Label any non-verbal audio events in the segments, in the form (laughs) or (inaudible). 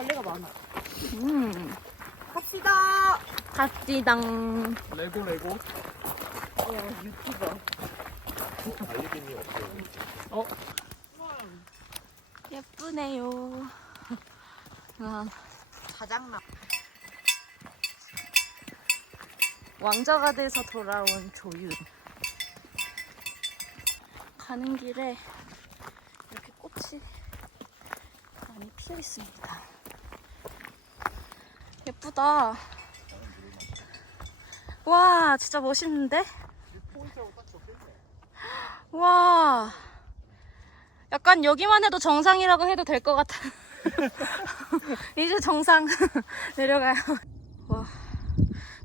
벌레가 많아. 음. 갑시다. 갑지당. 레고 레고. 어, 유튜버. 알리빈이 없어요. 예쁘네요. 와, 자장면. 왕자가 돼서 돌아온 조윤. 가는 길에 이렇게 꽃이 많이 피어 있습니다. 예쁘다. 와, 진짜 멋있는데? 와. 약간 여기만 해도 정상이라고 해도 될 것 같아. (laughs) 이제 정상 (laughs) 내려가요. 와,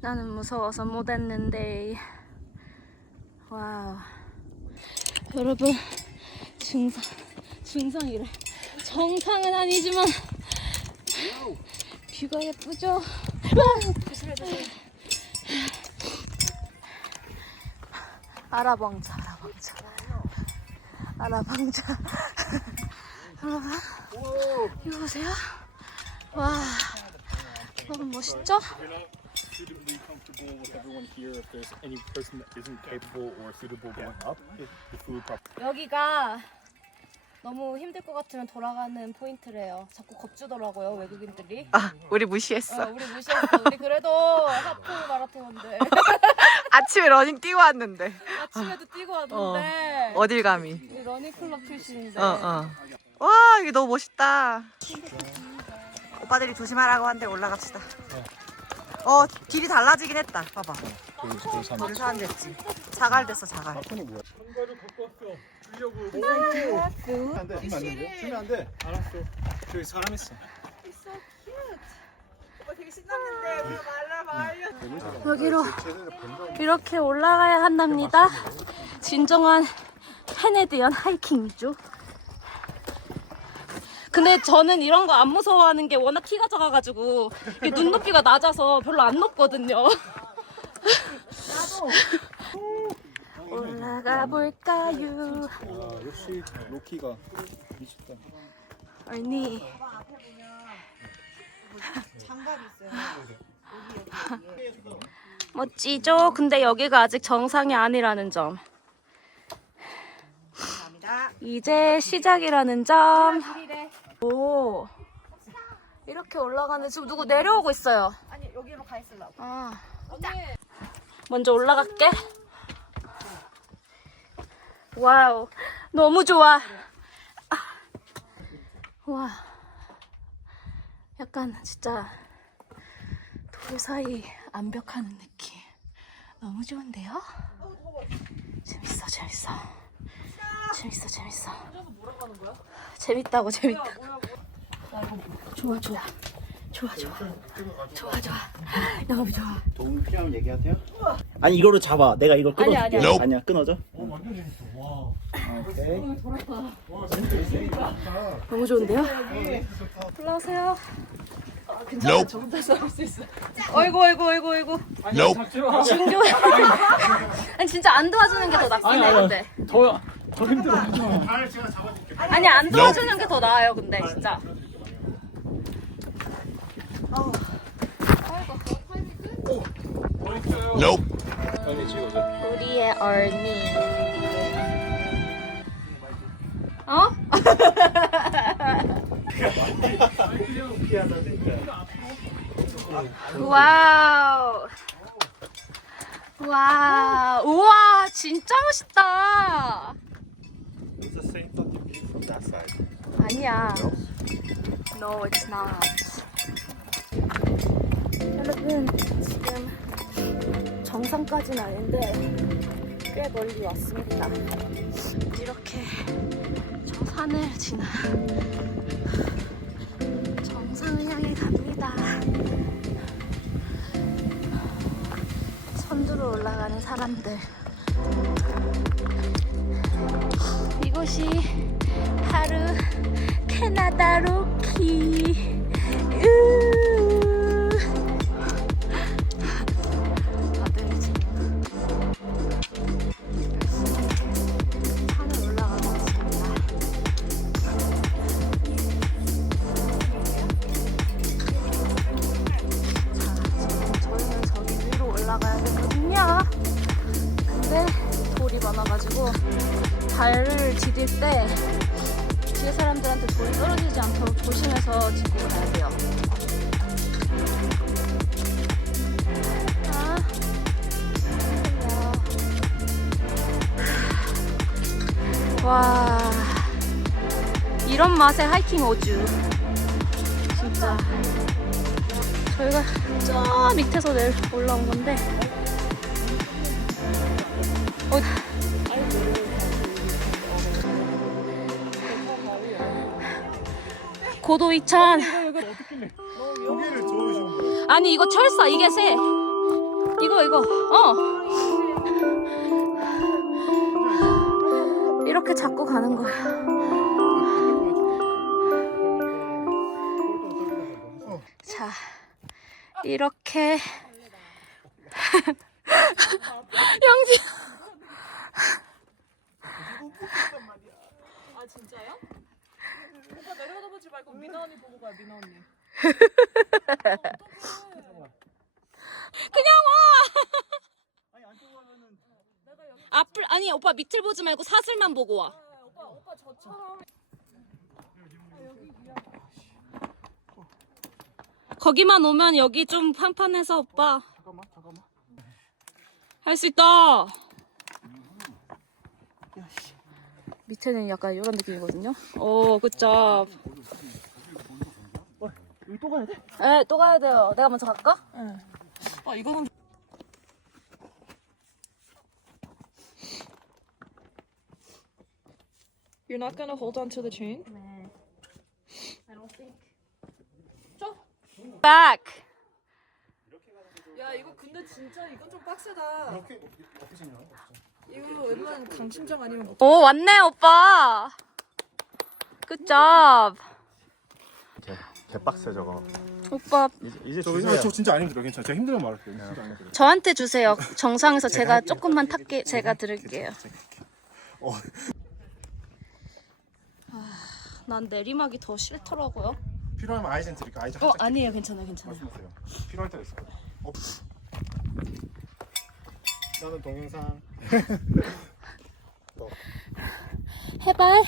나는 무서워서 못 했는데. 와우. 여러분, 증상, 증상이래. 정상은 아니지만, 뷰가 예쁘죠? 아라방자, 아라방자. 아라방자. 여러분, 이거 보세요. 와, 너무 멋있죠? Prop 여기가 너무 힘들 것 같으면 돌아가는 포인트래요. 자꾸 겁주더라고요, 외국인들이. 아, 우리 어, 무시했어. 우리 무시했어. 우리 그래도 하프 마라톤인데. (laughs) 아침에 러닝 뛰고 왔는데. 아침에도 뛰고 왔는데. 어딜 감히. 우리 러닝클럽 출신인데. 어, 어. 와, 이게 너무 멋있다. 오빠들이 조심하라고 한데 올라갑시다. 어, 길이 달라지긴 했다. 봐봐. 됐지. 자갈 됐어, 자갈. 마크는 뭐야? 한가를 갖고 왔어. 주려고. 오. 안 돼. 주면 안 돼. 주면 안 돼. 알았어. 저기 사람 있어. 여기로 이렇게 올라가야 한답니다. 진정한 캐네디언 하이킹이죠. 근데 저는 이런 거 안 무서워하는 게 워낙 키가 작아가지고 눈높이가 낮아서 별로 안 높거든요. 올라가 볼까요? 아, 역시 로키가 미쳤다. 아니 장갑 (laughs) 있어요. 멋지죠? 근데 여기가 아직 정상이 아니라는 점. 감사합니다. 이제 시작이라는 점. 오. 이렇게 올라가는 지금 누구 내려오고 있어요. 아니 여기로 가 있으려고. 아. 먼저 올라갈게. 와우. 너무 좋아. 아. 와. 약간 진짜 돌 사이 암벽하는 느낌. 너무 좋은데요? 재밌어, 재밌어. 재밌어, 재밌어. 재밌다고, 재밌다. 좋아, 좋아. 좋아, 좋아. 좋아, 좋아. (laughs) 너무 좋아. 도움 필요하면 얘기하세요. 아니 이거로 잡아. 내가 이걸 끊어줄게. 아니야, 아니야. 아니야 끊어져. 너무 좋은데요? 올라오세요. 괜찮아, 저 혼자서 할수 있어. 어이구, 어이구, 어이구, 어이구. 진교. 아니, 진짜 안 도와주는 게 더 낫긴 해, 근데. 더, 더 힘들어. 아니, 안 도와주는 게 더 나아요, 근데, 진짜. 어우. 빨리 찍어줘. 우리의 얼니. 어? 와우. 와, 우와, 진짜 멋있다. It's the same fucking view from that side. 아니야. No, it's not. 지금 정상까지는 아닌데 꽤 멀리 왔습니다. 이렇게 저 산을 지나 정상을 향해 갑니다. 선두로 올라가는 사람들. 이곳이 하루 캐나다 로 조심해서 짚고 가야 돼요. 와, 이런 맛의 하이킹 오주. 진짜. 저희가 저 밑에서 내려 올라온 건데. 어, 고도 2000. 아니 이거 철사 이게 세. 이거 이거 어. 이렇게 잡고 가는 거야. 자 이렇게 (laughs) 영지. 아 진짜요? 오빠 내려다보지 말고 미나 언니 보고 가요 미나 언니. 그냥 와. 앞을 아니 오빠 밑을 보지 말고 사슬만 보고 와. 오빠 오빠 저처럼 거기만 오면 여기 좀 판판해서 오빠. 할수 있다. 밑에는 약간 이런 느낌이거든요. 오, 굿잡. 여기 또 가야 돼? 에, 또 가야 돼요. 내가 먼저 갈까? 아 이거는 You're not gonna hold on to the chain? Back. 야 이거 근데 진짜 이건 좀 빡세다. 이 거 웬만한 강심장 아니면 못. 오, 왔네, 오빠. 굿잡. 개빡세 저거. 오빠, 이제 이제 저, 주세요. 저 진짜 안 힘들어 괜찮아 제가 힘들면 말할게요 진짜 안 힘들어 저한테 주세요. 정상에서 제가 조금만 탈게, 제가 드릴게요. 어. 아, 난 내리막이 더 싫더라고요. 필요하면 아이젠 드릴까 아이젠 어, 아니에요. 괜찮아요. 괜찮아요. 말씀하세요 필요할 때가 있어요 어. 나는 동영상 해발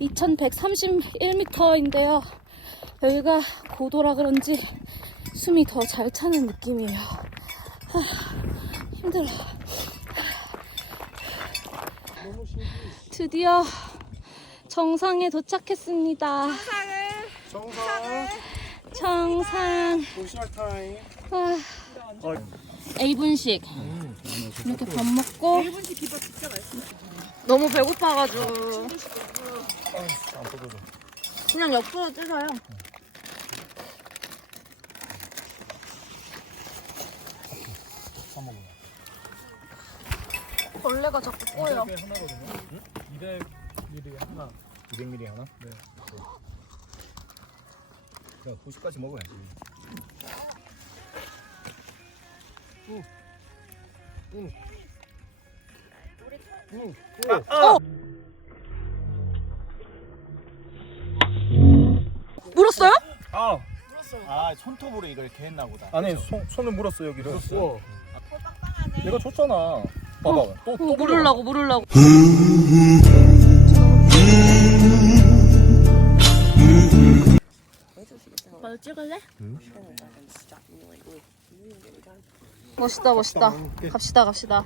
2131m인데요. 여기가 고도라 그런지 숨이 더 잘 차는 느낌이에요. 하, 힘들어. 드디어 정상에 도착했습니다. 정상 정상. 도시락 타임 와. A분식. 이렇게 밥 먹고. 너무 배고파가지고. 그냥 옆으로 뜯어요. 벌레가 자꾸 꼬여. 200ml 하나 200ml 하나? 네 야, 90까지 먹어야지 물었어요? 아 아 손톱으로 이걸 이렇게 했나 보다. 아니 손, 손을 물었어 여기를 우와 내가 줬잖아 봐봐 또, 또 어, 물으려고 물으려고. 나도 찍을래? 멋있다 멋있다. 갑시다 갑시다.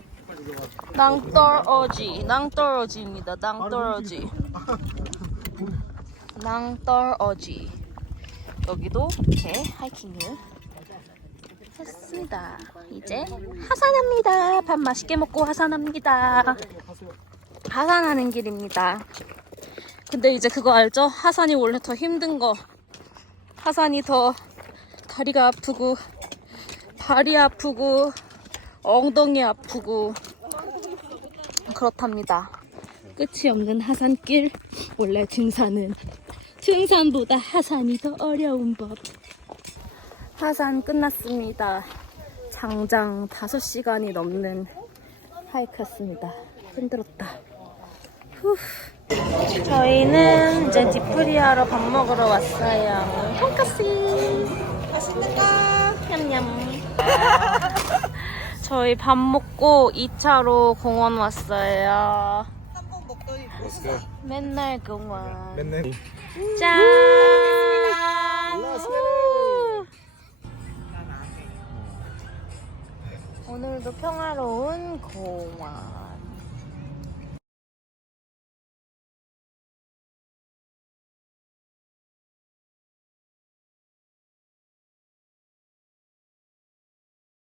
낭떠러지 낭떠러지입니다. 낭떠러지. 낭떠러지. 여기도 이렇게 하이킹을 했습니다. 이제 하산합니다. 밥 맛있게 먹고 하산합니다. 하산하는 길입니다. 근데 이제 그거 알죠? 하산이 원래 더 힘든 거. 하산이 더 다리가 아프고 발이 아프고 엉덩이 아프고 그렇답니다. 끝이 없는 하산길. 원래 등산은 등산보다 하산이 더 어려운 법. 하산 끝났습니다. 장장 5시간이 넘는 하이크였습니다. 힘들었다. 후. 저희는 이제 디프리아로 밥 먹으러 왔어요. 돈까스. 맛있는가? 냠냠. (laughs) 저희 밥 먹고 2차로 공원 왔어요. 한 번 먹더니 멋있어. 맨날 공원. 맨날. 짠. 오늘도 평화로운 공원.